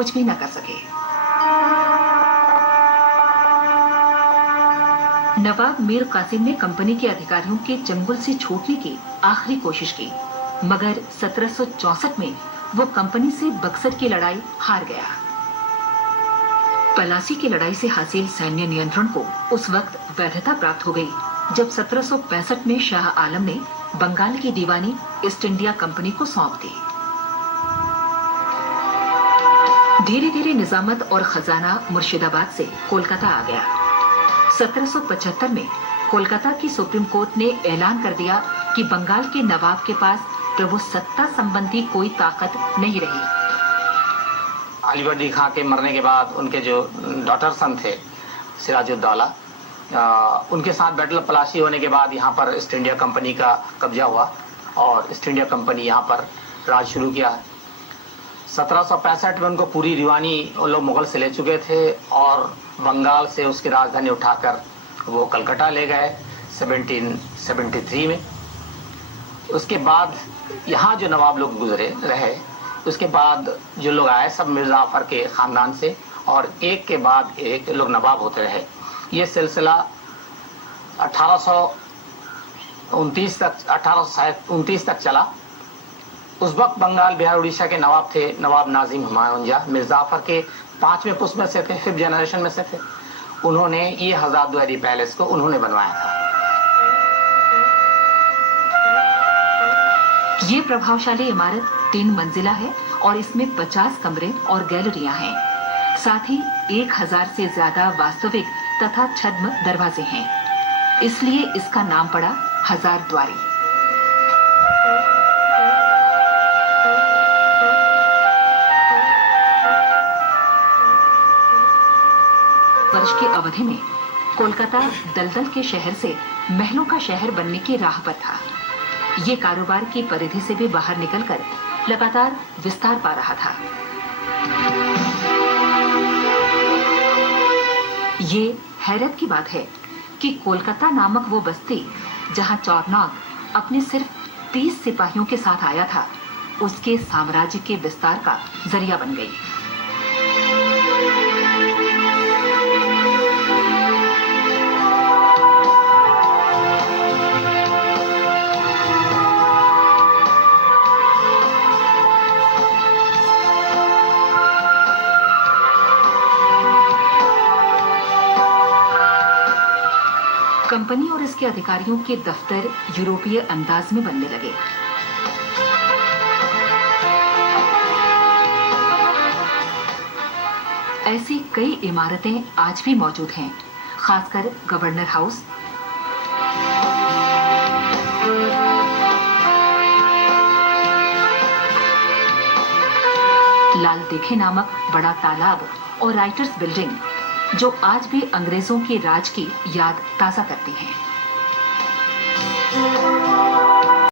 कुछ भी न कर सके। नवाब मीर कासिम ने कंपनी के अधिकारियों के चंगुल से छूटने की आखिरी कोशिश की, मगर 1764 में वो कंपनी से बक्सर की लड़ाई हार गया। पलासी की लड़ाई से हासिल सैन्य नियंत्रण को उस वक्त वैधता प्राप्त हो गई, जब 1765 में शाह आलम ने बंगाल की दीवानी ईस्ट इंडिया कंपनी को सौंप दी। धीरे धीरे निजामत और खजाना मुर्शिदाबाद से कोलकाता आ गया। 1775 में कोलकाता की सुप्रीम कोर्ट ने ऐलान कर दिया कि बंगाल के नवाब के पास प्रभु सत्ता संबंधी कोई ताकत नहीं रही। अलीवर्दी खां के मरने के बाद उनके जो डॉटर सन थे सिराजुद्दौला, उनके साथ बैटल ऑफ पलासी होने के बाद यहाँ पर ईस्ट इंडिया कंपनी का कब्जा हुआ और ईस्ट इंडिया कंपनी यहाँ पर राज शुरू किया। 1765 में उनको पूरी दीवानी लोग मुगल से ले चुके थे और बंगाल से उसकी राजधानी उठाकर वो कलकत्ता ले गए 1773 में। उसके बाद यहाँ जो नवाब लोग गुजरे रहे, उसके बाद जो लोग आए सब मिर्जा जाफर के खानदान से और एक के बाद एक लोग नवाब होते रहे। ये सिलसिला 1829 तक चला। उस वक्त बंगाल, बिहार, उड़ीसा के नवाब थे नवाब नाजिम हुमायूं जा, मिर्जा जाफर के 5वें पुष्प में से थे, 5th जनरेशन में से थे। उन्होंने ये हजारदुआरी पैलेस को उन्होंने बनवाया था। ये प्रभावशाली इमारत 3 मंजिला है और इसमें 50 कमरे और गैलरियां हैं। साथ ही 1000 से ज्यादा वास्तविक तथा छद्म दरवाजे हैं, इसलिए इसका नाम पड़ा हजारद्वारी। वर्ष की अवधि में कोलकाता दलदल के शहर से महलों का शहर बनने की राह पर था। ये कारोबार की परिधि से भी बाहर निकलकर लगातार विस्तार पा रहा था। ये हैरत की बात है कि कोलकाता नामक वो बस्ती जहां चौरनौत अपने सिर्फ 30 सिपाहियों के साथ आया था, उसके साम्राज्य के विस्तार का जरिया बन गई। कंपनी और इसके अधिकारियों के दफ्तर यूरोपीय अंदाज में बनने लगे। ऐसी कई इमारतें आज भी मौजूद हैं, खासकर गवर्नर हाउस, लाल देखे नामक बड़ा तालाब और राइटर्स बिल्डिंग, जो आज भी अंग्रेजों के राज की याद ताजा करती हैं।